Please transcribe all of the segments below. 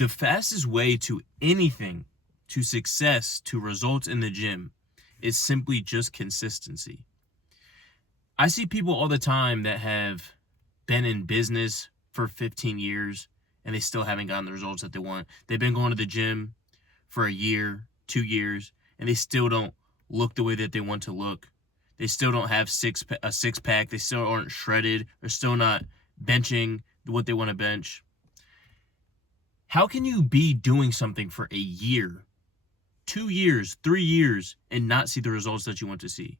The fastest way to anything, to success, to results in the gym is simply just consistency. I see people all the time that have been in business for 15 years and they still haven't gotten the results that they want. They've been going to the gym for a year, 2 years, and they still don't look the way that they want to look. They still don't have a six pack. They still aren't shredded. They're still not benching what they want to bench. How can you be doing something for a year, 2 years, 3 years, and not see the results that you want to see?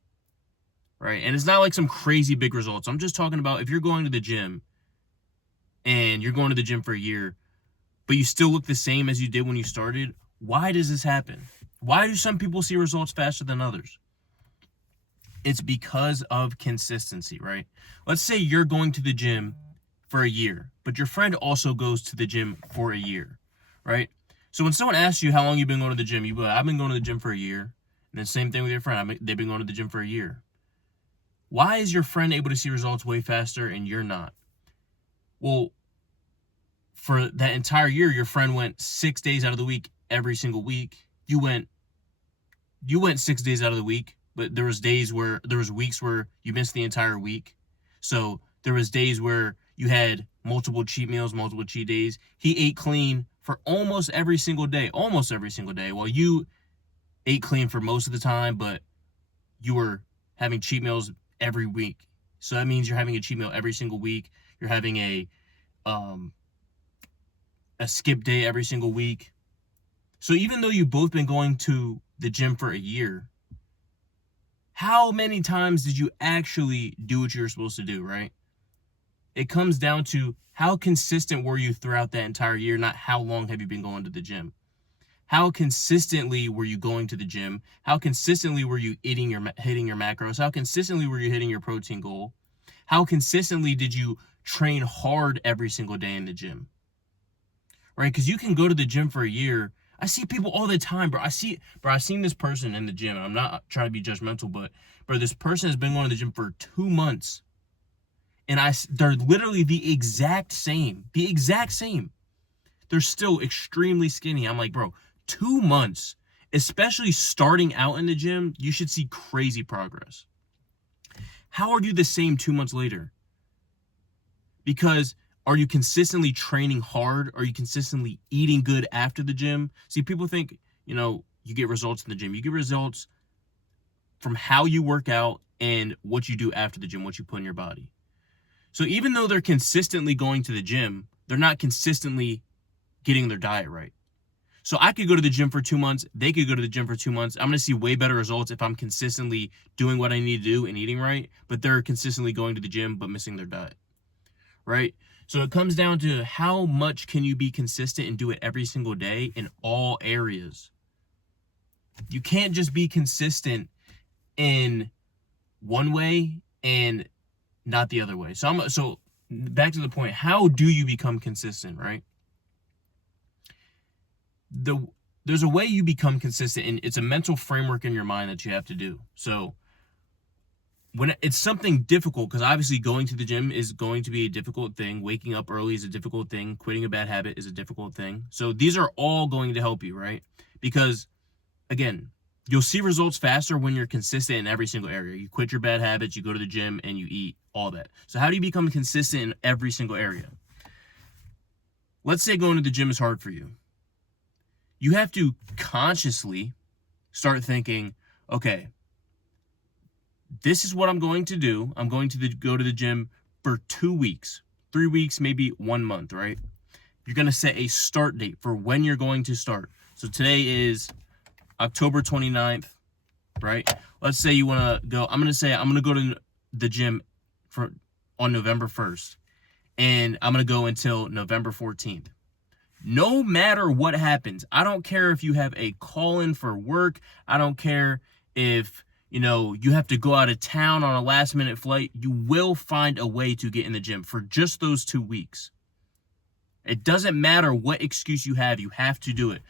Right? And it's not like some crazy big results. I'm just talking about if you're going to the gym and you're going to the gym for a year, but you still look the same as you did when you started. Why does this happen? Why do some people see results faster than others? It's because of consistency, right? Let's say you're going to the gym for a year, but your friend also goes to the gym for a year, right? So when someone asks you how long you've been going to the gym, you go, I've been going to the gym for a year. And then same thing with your friend. They've been going to the gym for a year. Why is your friend able to see results way faster and you're not? Well, for that entire year, your friend went 6 days out of the week every single week. You went 6 days out of the week, but there was weeks where you missed the entire week. So there was days where you had multiple cheat meals, multiple cheat days. He ate clean for almost every single day, while you ate clean for most of the time, but you were having cheat meals every week. So that means you're having a cheat meal every single week. You're having a skip day every single week. So even though you've both been going to the gym for a year, how many times did you actually do what you were supposed to do, right? It comes down to how consistent were you throughout that entire year, not how long have you been going to the gym. How consistently were you going to the gym? How consistently were you hitting your macros? How consistently were you hitting your protein goal? How consistently did you train hard every single day in the gym? Right? Because you can go to the gym for a year. I see people all the time, bro. I've seen this person in the gym. And I'm not trying to be judgmental, but bro, this person has been going to the gym for 2 months. And they're literally the exact same. They're still extremely skinny. I'm like, bro, 2 months, especially starting out in the gym, you should see crazy progress. How are you the same 2 months later? Because are you consistently training hard? Are you consistently eating good after the gym? See, people think, you get results in the gym. You get results from how you work out and what you do after the gym, what you put in your body. So even though they're consistently going to the gym, they're not consistently getting their diet right. So I could go to the gym for 2 months. They could go to the gym for 2 months. I'm going to see way better results if I'm consistently doing what I need to do and eating right, but they're consistently going to the gym but missing their diet, right? So it comes down to how much can you be consistent and do it every single day in all areas. You can't just be consistent in one way and not the other way. So back to the point, how do you become consistent, right? There's a way you become consistent, and it's a mental framework in your mind that you have to do. So when it's something difficult, because obviously going to the gym is going to be a difficult thing. Waking up early is a difficult thing. Quitting a bad habit is a difficult thing. So these are all going to help you, right? Because again, you'll see results faster when you're consistent in every single area. You quit your bad habits, you go to the gym, and you eat, all that. So how do you become consistent in every single area? Let's say going to the gym is hard for you. You have to consciously start thinking, okay, this is what I'm going to do. I'm going to go to the gym for 2 weeks, 3 weeks, maybe 1 month, right? You're going to set a start date for when you're going to start. So today is October 29th, right? Let's say you want to go. I'm going to go to the gym on November 1st, and I'm going to go until November 14th. No matter what happens, I don't care if you have a call-in for work. I don't care if you have to go out of town on a last-minute flight. You will find a way to get in the gym for just those 2 weeks. It doesn't matter what excuse you have to do it.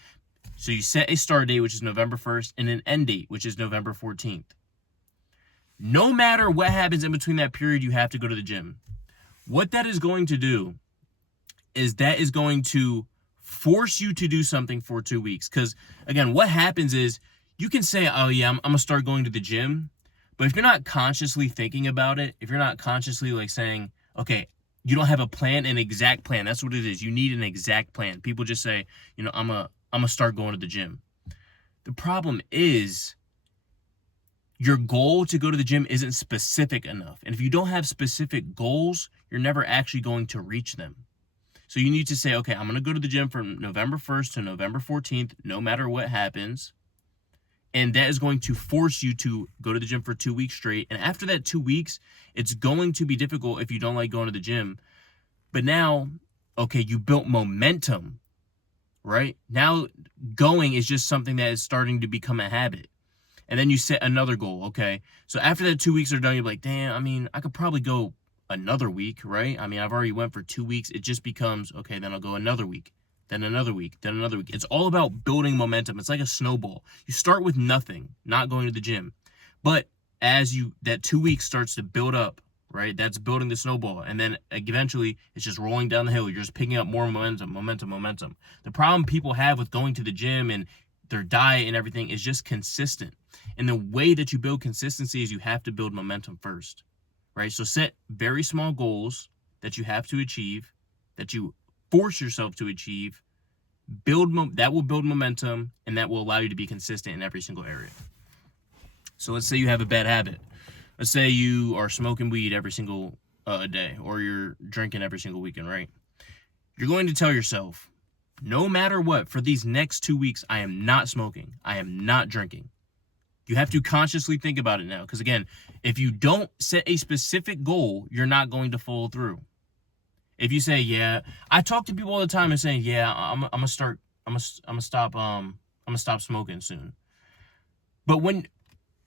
So you set a start date, which is November 1st, and an end date, which is November 14th. No matter what happens in between that period, you have to go to the gym. What that is going to do is that is going to force you to do something for 2 weeks. Because, again, what happens is you can say, oh, yeah, I'm going to start going to the gym. But if you're not consciously thinking about it, if you're not consciously like saying, okay, you don't have a plan, an exact plan. That's what it is. You need an exact plan. People just say, you know, I'm gonna start going to the gym. The problem is your goal to go to the gym isn't specific enough. And if you don't have specific goals, you're never actually going to reach them. So you need to say, okay, I'm going to go to the gym from November 1st to November 14th, no matter what happens. And that is going to force you to go to the gym for 2 weeks straight. And after that 2 weeks, it's going to be difficult if you don't like going to the gym. But now, okay, you built momentum, right? Now going is just something that is starting to become a habit. And then you set another goal, okay? So after that 2 weeks are done, you're like, damn, I mean, I could probably go another week, right? I mean, I've already went for 2 weeks. It just becomes, okay, then I'll go another week. Then another week, then another week. It's all about building momentum. It's like a snowball. You start with nothing, not going to the gym. But as that 2 weeks starts to build up, right? That's building the snowball. And then eventually it's just rolling down the hill. You're just picking up more momentum. The problem people have with going to the gym and their diet and everything is just consistent. And the way that you build consistency is you have to build momentum first, right? So set very small goals that you have to achieve, that you force yourself to achieve, that will build momentum, and that will allow you to be consistent in every single area. So let's say you have a bad habit. Let's say you are smoking weed every single day, or you're drinking every single weekend, right? You're going to tell yourself, no matter what, for these next 2 weeks, I am not smoking. I am not drinking. You have to consciously think about it now. Because again, if you don't set a specific goal, you're not going to follow through. If you say, yeah, I talk to people all the time and saying, yeah, I'm gonna stop smoking soon. But when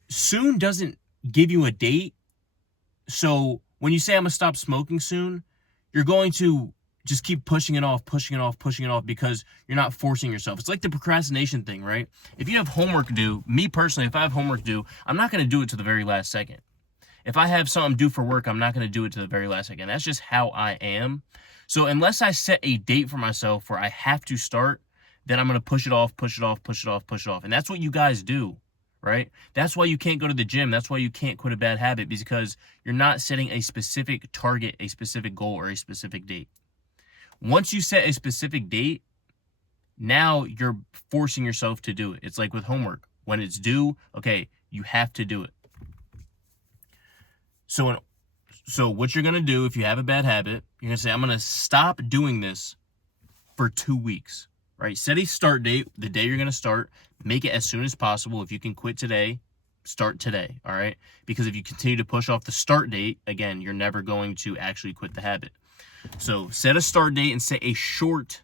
soon doesn't give you a date, so when you say I'm gonna stop smoking soon, you're going to just keep pushing it off because you're not forcing yourself. It's like the procrastination thing, right? If you have homework due, me personally, if I have homework due, I'm not gonna do it to the very last second. If I have something due for work, I'm not going to do it to the very last second. That's just how I am. So unless I set a date for myself where I have to start, then I'm going to push it off. And that's what you guys do, right? That's why you can't go to the gym. That's why you can't quit a bad habit, because you're not setting a specific target, a specific goal, or a specific date. Once you set a specific date, now you're forcing yourself to do it. It's like with homework. When it's due, okay, you have to do it. So what you're going to do if you have a bad habit, you're going to say, I'm going to stop doing this for 2 weeks, right? Set a start date, the day you're going to start. Make it as soon as possible. If you can quit today, start today, all right? Because if you continue to push off the start date, again, you're never going to actually quit the habit. So set a start date and set a short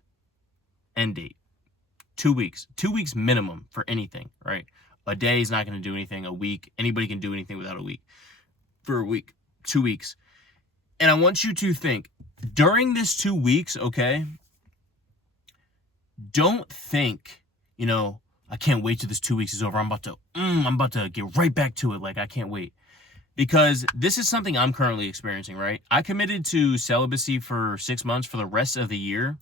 end date. 2 weeks. 2 weeks minimum for anything, right? A day is not going to do anything. A week, anybody can do anything without a week. For a week, 2 weeks. And I want you to think, during this 2 weeks, okay, don't think, I can't wait till this 2 weeks is over. I'm about to get right back to it. Like, I can't wait. Because this is something I'm currently experiencing, right? I committed to celibacy for 6 months for the rest of the year.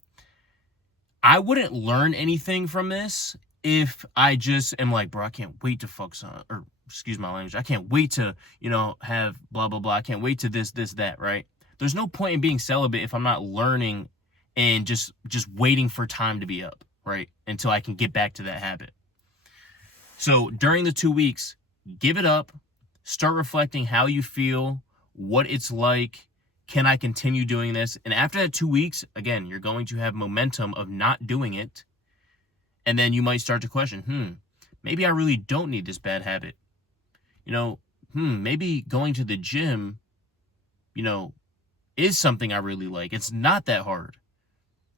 I wouldn't learn anything from this if I just am like, bro, I can't wait to fuck some, or excuse my language, I can't wait to, have blah, blah, blah. I can't wait to this, that, right? There's no point in being celibate if I'm not learning and just waiting for time to be up, right? Until I can get back to that habit. So during the 2 weeks, give it up, start reflecting how you feel, what it's like. Can I continue doing this? And after that 2 weeks, again, you're going to have momentum of not doing it. And then you might start to question, maybe I really don't need this bad habit. Maybe going to the gym, is something I really like. It's not that hard.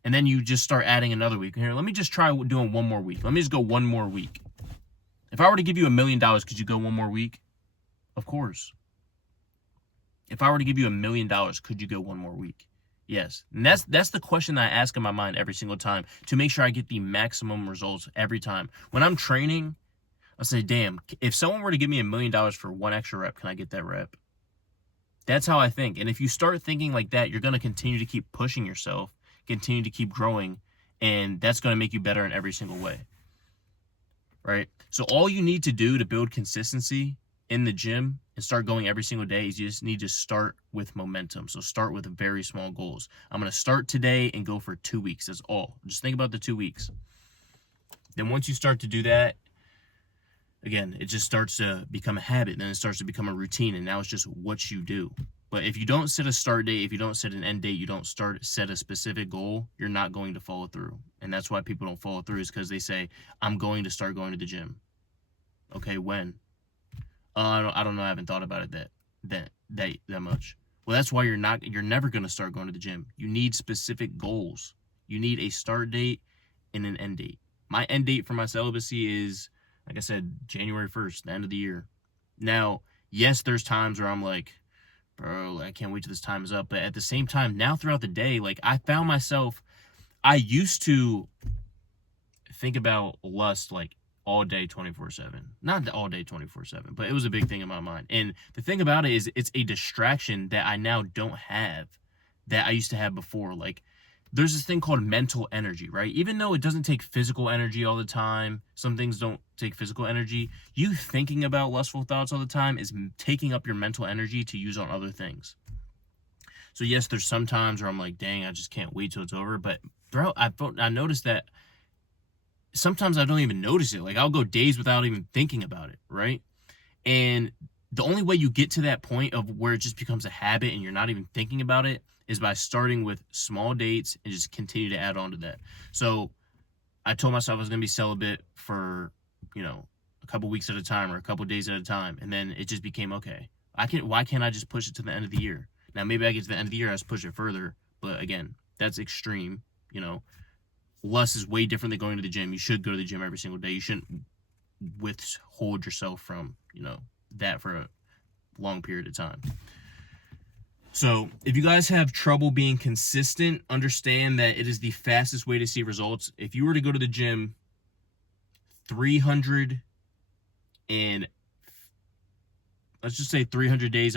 And then you just start adding another week. Here, let me just try doing one more week. Let me just go one more week. If I were to give you $1 million, could you go one more week? Of course. If I were to give you $1 million, could you go one more week? Yes. And that's the question that I ask in my mind every single time to make sure I get the maximum results every time. When I'm training, I say, damn, if someone were to give me $1 million for one extra rep, can I get that rep? That's how I think. And if you start thinking like that, you're going to continue to keep pushing yourself, continue to keep growing, And that's going to make you better in every single way, right? So all you need to do to build consistency in the gym and start going every single day is you just need to start with momentum. So start with very small goals. I'm going to start today and go for 2 weeks. That's all. Just think about the 2 weeks. Then once you start to do that, again, it just starts to become a habit. Then it starts to become a routine, and now it's just what you do. But if you don't set a start date, if you don't set an end date, you don't set a specific goal, you're not going to follow through. And that's why people don't follow through, is because they say, I'm going to start going to the gym. Okay, when? I don't know. I haven't thought about it that much. Well, that's why you're never going to start going to the gym. You need specific goals. You need a start date and an end date. My end date for my celibacy is, like I said, January 1st, the end of the year. Now, yes, there's times where I'm like, bro, I can't wait till this time is up. But at the same time, now throughout the day, like, I found myself, I used to think about lust like all day 24/7. Not all day 24/7, but it was a big thing in my mind. And the thing about it is, it's a distraction that I now don't have that I used to have before. Like, there's this thing called mental energy, right? Even though it doesn't take physical energy all the time, some things don't take physical energy. You thinking about lustful thoughts all the time is taking up your mental energy to use on other things. So yes, there's some times where I'm like, dang, I just can't wait till it's over. But bro, I noticed that sometimes I don't even notice it. Like, I'll go days without even thinking about it, right? And the only way you get to that point of where it just becomes a habit and you're not even thinking about it is by starting with small dates and just continue to add on to that. So I told myself I was going to be celibate for, a couple weeks at a time or a couple days at a time. And then it just became, okay, why can't I just push it to the end of the year? Now, maybe I get to the end of the year, I just push it further. But again, that's extreme. Lust is way different than going to the gym. You should go to the gym every single day. You shouldn't withhold yourself from, that for a long period of time. So if you guys have trouble being consistent, understand that it is the fastest way to see results. If you were to go to the gym 300 days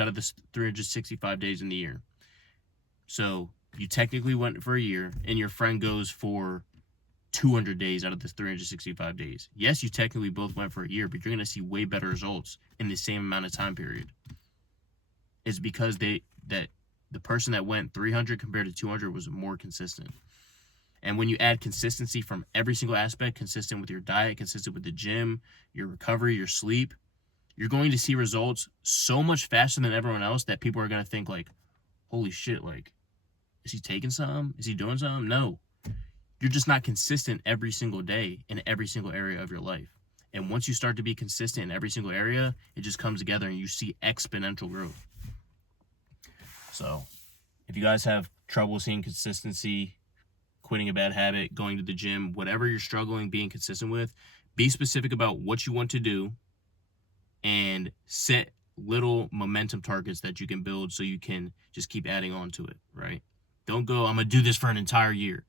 out of the 365 days in the year. So you technically went for a year, and your friend goes for 200 days out of the 365 days. Yes, you technically both went for a year, but you're going to see way better results in the same amount of time period. It's because the person that went 300 compared to 200 was more consistent. And when you add consistency from every single aspect, consistent with your diet, consistent with the gym, your recovery, your sleep, you're going to see results so much faster than everyone else that people are going to think like, holy shit, like, is he taking something? Is he doing something? No. You're just not consistent every single day in every single area of your life. And once you start to be consistent in every single area, it just comes together and you see exponential growth. So if you guys have trouble seeing consistency, quitting a bad habit, going to the gym, whatever you're struggling being consistent with, be specific about what you want to do and set little momentum targets that you can build so you can just keep adding on to it, right? Don't go, I'm going to do this for an entire year.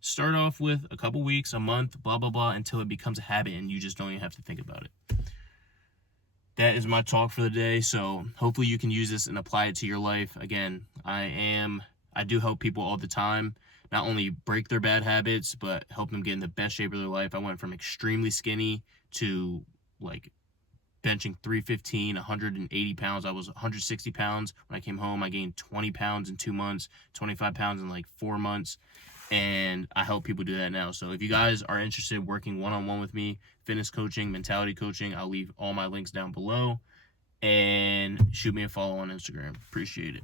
Start off with a couple weeks, a month, blah, blah, blah, until it becomes a habit and you just don't even have to think about it. That is my talk for the day. So hopefully you can use this and apply it to your life. Again, I do help people all the time, not only break their bad habits, but help them get in the best shape of their life. I went from extremely skinny to like benching 315, 180 pounds. I was 160 pounds. When I came home, I gained 20 pounds in 2 months, 25 pounds in like 4 months. And I help people do that now. So if you guys are interested in working one-on-one with me, fitness coaching, mentality coaching, I'll leave all my links down below. And shoot me a follow on Instagram. Appreciate it.